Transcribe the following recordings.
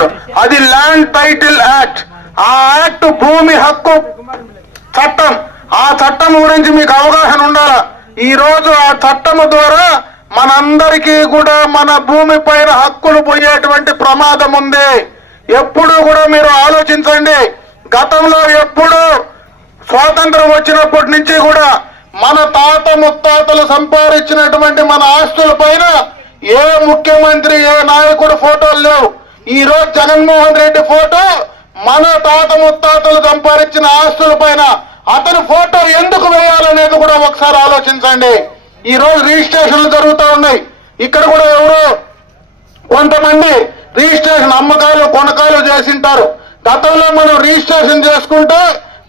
చేశారు అది land title act ఆ యాక్ట్ భూమి హక్కు చట్టం. ఆ చట్టం గురించి మీకు అవగాహన ఉండాలా? ఈ రోజు ఆ చట్టము ద్వారా మనందరికీ కూడా మన భూమి పైన హక్కులు పోయేటువంటి ప్రమాదం ఉంది. ఎప్పుడు కూడా మీరు ఆలోచించండి. గతంలో ఎప్పుడు స్వాతంత్రం వచ్చినప్పటి నుంచి కూడా మన తాత ముత్తాతలు సంపాదించినటువంటి మన ఆస్తుల పైన ఏ ముఖ్యమంత్రి ఏ నాయకుడు ఫోటోలు లేవు. ఈ రోజు జగన్మోహన్ రెడ్డి ఫోటో మన తాత ముత్తాతలు సంపాదించిన ఆస్తుల పైన అతని ఫోటో ఎందుకు వేయాలనేది కూడా ఒకసారి ఆలోచించండి. ఈ రోజు రిజిస్ట్రేషన్లు జరుగుతూ ఉన్నాయి. ఇక్కడ కూడా ఎవరో కొంతమంది రిజిస్ట్రేషన్ అమ్మకాలు కొనకాలు చేసింటారు. గతంలో మనం రిజిస్ట్రేషన్ చేసుకుంటే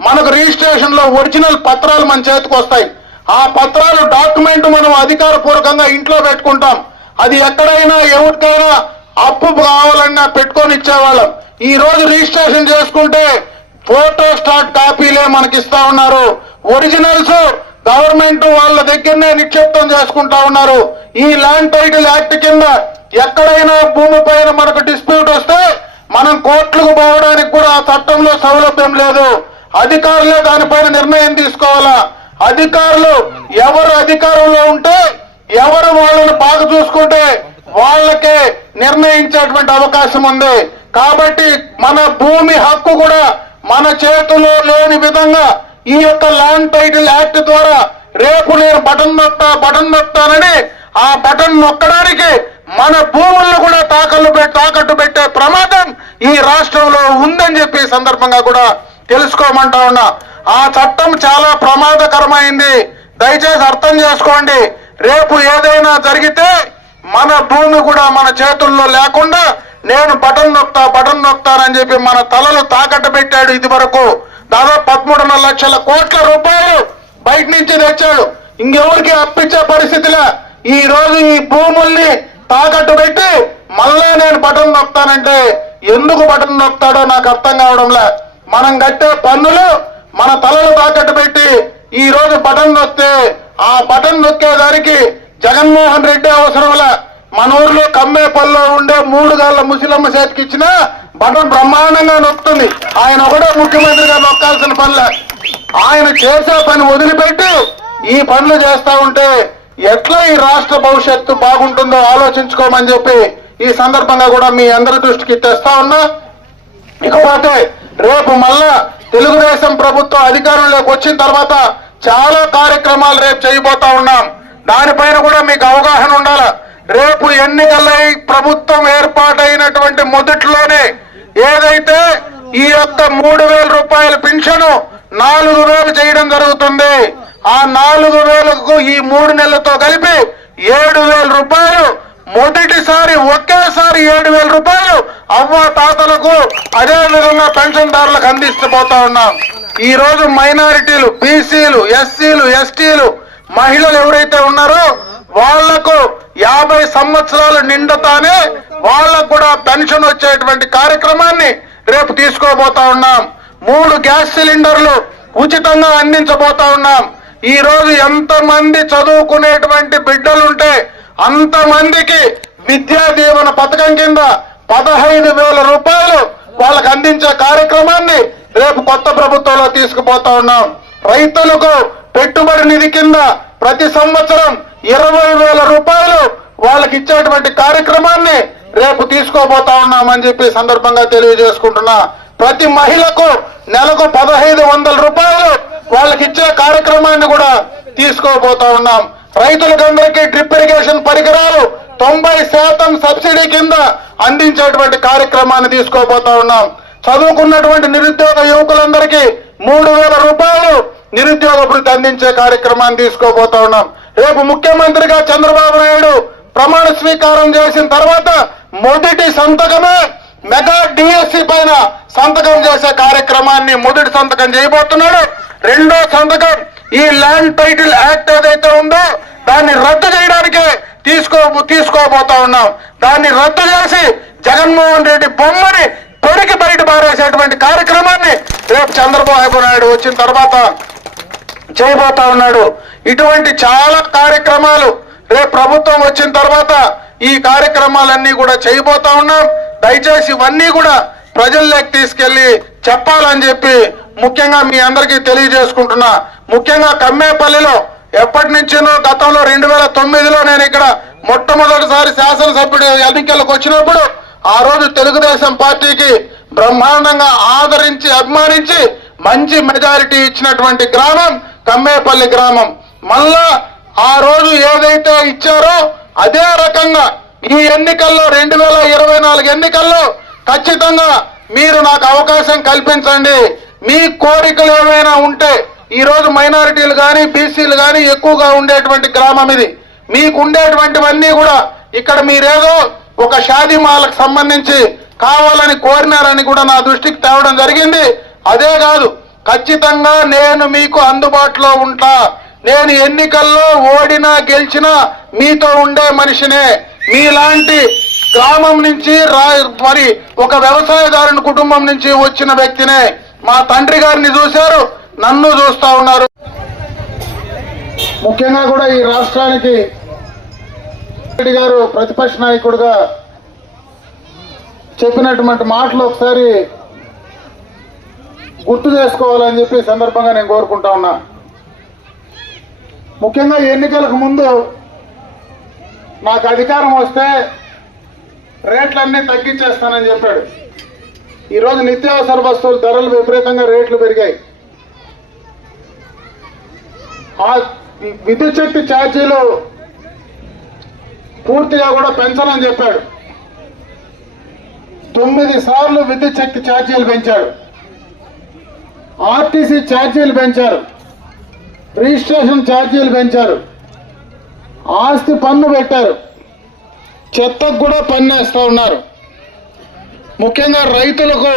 మనకు రిజిస్ట్రేషన్లో ఒరిజినల్ పత్రాలు మన చేతికి వస్తాయి. ఆ పత్రాలు డాక్యుమెంట్ మనం అధికారపూర్వకంగా ఇంట్లో పెట్టుకుంటాం. అది ఎక్కడైనా ఎవరికైనా అప్పు కావాలి పెట్టుకొని ఇచ్చేవాళ్ళం. ఈ రోజు రిజిస్ట్రేషన్ చేసుకుంటే ఫోటో స్టార్ట్ కాపీలే మనకి ఇస్తా ఉన్నారు ఒరిజినల్స్ గవర్నమెంట్ వాళ్ళ దగ్గరనే నిక్షిప్తం చేసుకుంటా ఉన్నారు. ఈ ల్యాండ్ టైటిల్ యాక్ట్ కింద ఎక్కడైనా భూమి పైన మనకు డిస్ప్యూట్ వస్తే మనం కోర్టులకు పోవడానికి కూడా ఆ చట్టంలో సౌలభ్యం లేదు. అధికారులే దానిపైన నిర్ణయం తీసుకోవాలా? అధికారులు ఎవరు అధికారంలో ఉంటే ఎవరు వాళ్ళని బాగా చూసుకుంటే వాళ్ళకే నిర్ణయించేటువంటి అవకాశం ఉంది. కాబట్టి మన భూమి హక్కు కూడా మన చేతిలో లేని విధంగా ఈ యొక్క ల్యాండ్ టైటిల్ యాక్ట్ ద్వారా రేపు నేను బటన్ నొత్తా బటన్ నొత్తానని ఆ బటన్ నొక్కడానికి మన భూములను కూడా తాకలు పెట్టి తాకట్టు పెట్టే ప్రమాదం ఈ రాష్ట్రంలో ఉందని చెప్పి సందర్భంగా కూడా తెలుసుకోమంటా ఉన్నా. ఆ చట్టం చాలా ప్రమాదకరమైంది. దయచేసి అర్థం చేసుకోండి. రేపు ఏదైనా జరిగితే మన భూమి కూడా మన చేతుల్లో లేకుండా నేను బటన్ నొక్తా బటన్ నొక్తానని చెప్పి మన తలలు తాకట్టు పెట్టాడు ఇది వరకు దాదాపు పదమూడున్నర లక్షల కోట్ల రూపాయలు బయట నుంచి తెచ్చాడు. ఇంకెవరికి అప్పించే పరిస్థితిలో. ఈ రోజు ఈ భూముల్ని తాకట్టు పెట్టి మళ్ళా నేను బటన్ నొక్తానంటే ఎందుకు బటన్ నొక్తాడో నాకు అర్థం కావడంలే. మనం కట్టే పన్నులు మన తలలు తాకట్టు పెట్టి ఈ రోజు బటన్ నొక్తే ఆ బటన్ నొక్కేదానికి జగన్మోహన్ రెడ్డి అవసరంలే. మన ఊర్లో కమ్మేపల్లిలో ఉండే మూడు గాళ్ళ ముసలమ్మ చేతికి ఇచ్చిన బటన్ బ్రహ్మాండంగా నొక్కుతుంది. ఆయన ఒకటే ముఖ్యమంత్రిగా నొక్కాల్సిన పనులే. ఆయన చేసే పని వదిలిపెట్టి ఈ పనులు చేస్తా ఉంటే ఎట్లా ఈ రాష్ట్ర భవిష్యత్తు బాగుంటుందో ఆలోచించుకోమని చెప్పి ఈ సందర్భంగా కూడా మీ అందరి దృష్టికి తెస్తా ఉన్నా. ఇకపోతే రేపు మళ్ళా తెలుగుదేశం ప్రభుత్వం అధికారంలోకి వచ్చిన తర్వాత చాలా కార్యక్రమాలు రేపు చేయబోతా ఉన్నాం. దానిపైన కూడా మీకు అవగాహన ఉండాలి? రేపు ఎన్నికలై ప్రభుత్వం ఏర్పాటైనటువంటి మొదట్లోనే ఏదైతే ఈ యొక్క మూడు వేల రూపాయల పింఛను నాలుగు వేలు చేయడం జరుగుతుంది ఆ నాలుగు వేలకు ఈ మూడు నెలలతో కలిపి ఏడు వేల రూపాయలు మొదటిసారి ఒకేసారి ఏడు వేల రూపాయలు అవ్వ తాతలకు అదే విధంగా పెన్షన్దారులకు అందిస్తూ పోతా ఉన్నాం. ఈ రోజు మైనారిటీలు బీసీలు ఎస్సీలు ఎస్టీలు మహిళలు ఎవరైతే ఉన్నారో వాళ్ళకు యాభై సంవత్సరాలు నిండుతానే వాళ్ళకు కూడా పెన్షన్ వచ్చేటువంటి కార్యక్రమాన్ని రేపు తీసుకోబోతా ఉన్నాం. మూడు గ్యాస్ సిలిండర్లు ఉచితంగా అందించబోతా ఉన్నాం. ఈ రోజు ఎంత మంది చదువుకునేటువంటి బిడ్డలుంటే అంతమందికి విద్యా దీవెన పథకం కింద పదహైదు వేల రూపాయలు వాళ్ళకు అందించే కార్యక్రమాన్ని రేపు కొత్త ప్రభుత్వంలో తీసుకుపోతా ఉన్నాం. రైతులకు పెట్టుబడి నిధి కింద ప్రతి సంవత్సరం ఇరవై వేల రూపాయలు వాళ్ళకి ఇచ్చేటువంటి కార్యక్రమాన్ని రేపు తీసుకోబోతా ఉన్నామని చెప్పి సందర్భంగా తెలియజేసుకుంటున్నా. ప్రతి మహిళకు నెలకు పదహైదు వందల రూపాయలు వాళ్ళకి ఇచ్చే కార్యక్రమాన్ని కూడా తీసుకోబోతా ఉన్నాం. రైతులకందరికీ డ్రిప్ ఇరిగేషన్ పరికరాలు తొంభై శాతం సబ్సిడీ కింద అందించేటువంటి కార్యక్రమాన్ని తీసుకోబోతా ఉన్నాం. చదువుకున్నటువంటి నిరుద్యోగ యువకులందరికీ మూడు వేల రూపాయలు నిరుద్యోగ వృత్తి అందించే కార్యక్రమాన్ని తీసుకోబోతా ఉన్నాం. రేపు ముఖ్యమంత్రిగా చంద్రబాబు నాయుడు ప్రమాణ స్వీకారం చేసిన తర్వాత మొదటి సంతకమే మెగా డిఎస్సి పైన సంతకం చేసే కార్యక్రమాన్ని మొదటి సంతకం చేయబోతున్నాడు. రెండో సంతకం ఈ ల్యాండ్ టైటిల్ యాక్ట్ ఏదైతే ఉందో దాన్ని రద్దు చేయడానికే తీసుకో తీసుకోబోతా ఉన్నాం. దాన్ని రద్దు చేసి జగన్మోహన్ రెడ్డి బొమ్మని తొడికి బయట పారేసేటువంటి కార్యక్రమాన్ని రేపు చంద్రబాబు నాయుడు వచ్చిన తర్వాత చేయబోతా ఉన్నాడు. ఇటువంటి చాలా కార్యక్రమాలు రేపు ప్రభుత్వం వచ్చిన తర్వాత ఈ కార్యక్రమాలన్నీ కూడా చేయబోతా ఉన్నాం. దయచేసి ఇవన్నీ కూడా ప్రజల్లోకి తీసుకెళ్ళి చెప్పాలని చెప్పి ముఖ్యంగా మీ అందరికీ తెలియజేసుకుంటున్నా. ముఖ్యంగా కమ్మేపల్లిలో ఎప్పటి నుంచినో గతంలో రెండు వేల తొమ్మిదిలో నేను ఇక్కడ మొట్టమొదటిసారి శాసనసభ్యుడు ఎన్నికలకు వచ్చినప్పుడు ఆ రోజు తెలుగుదేశం పార్టీకి బ్రహ్మాండంగా ఆదరించి అభిమానించి మంచి మెజారిటీ ఇచ్చినటువంటి గ్రామం కమ్మేపల్లి గ్రామం. మళ్ళా ఆ రోజు ఏదైతే ఇచ్చారో అదే రకంగా ఈ ఎన్నికల్లో రెండు వేల ఇరవై నాలుగు ఎన్నికల్లో ఖచ్చితంగా మీరు నాకు అవకాశం కల్పించండి. మీ కోరికలు ఏమైనా ఉంటే ఈరోజు మైనారిటీలు కానీ బీసీలు కానీ ఎక్కువగా ఉండేటువంటి గ్రామం ఇది. మీకు ఉండేటువంటివన్నీ కూడా ఇక్కడ మీరేదో ఒక షాదీమాలకు సంబంధించి కావాలని కోరినారని కూడా నా దృష్టికి తేవడం జరిగింది. అదే కాదు ఖచ్చితంగా నేను మీకు అందుబాటులో ఉంటా. నేను ఎన్నికల్లో ఓడినా గెలిచినా మీతో ఉండే మనిషినే. మీలాంటి గ్రామం నుంచి రా మరి ఒక వ్యవసాయదారుని కుటుంబం నుంచి వచ్చిన వ్యక్తినే మా తండ్రి గారిని చూశారు నన్ను చూస్తా ఉన్నారు. ముఖ్యంగా కూడా ఈ రాష్ట్రానికి రెడ్డి గారు ప్రతిపక్ష నాయకుడిగా చెప్పినటువంటి మాటలు ఒకసారి గుర్తు చేసుకోవాలని చెప్పి సందర్భంగా నేను కోరుకుంటా ఉన్నా. ముఖ్యంగా ఎన్నికలకు ముందు నాకు అధికారం వస్తే రేట్లన్నీ తగ్గించేస్తానని చెప్పాడు. ఈరోజు నిత్యావసర వస్తువుల ధరలు విపరీతంగా రేట్లు పెరిగాయి. ఆ విద్యుత్ శక్తి ఛార్జీలు పూర్తిగా కూడా పెంచనని చెప్పాడు. తొమ్మిది సార్లు విద్యుత్ శక్తి ఛార్జీలు పెంచాడు. ఆర్టీసీ ఛార్జీలు పెంచారు. రిజిస్ట్రేషన్ ఛార్జీలు పెంచారు. ఆస్తి పన్ను పెట్టారు. చెత్తకు కూడా పన్ను వేస్తూ ఉన్నారు. ముఖ్యంగా రైతులకు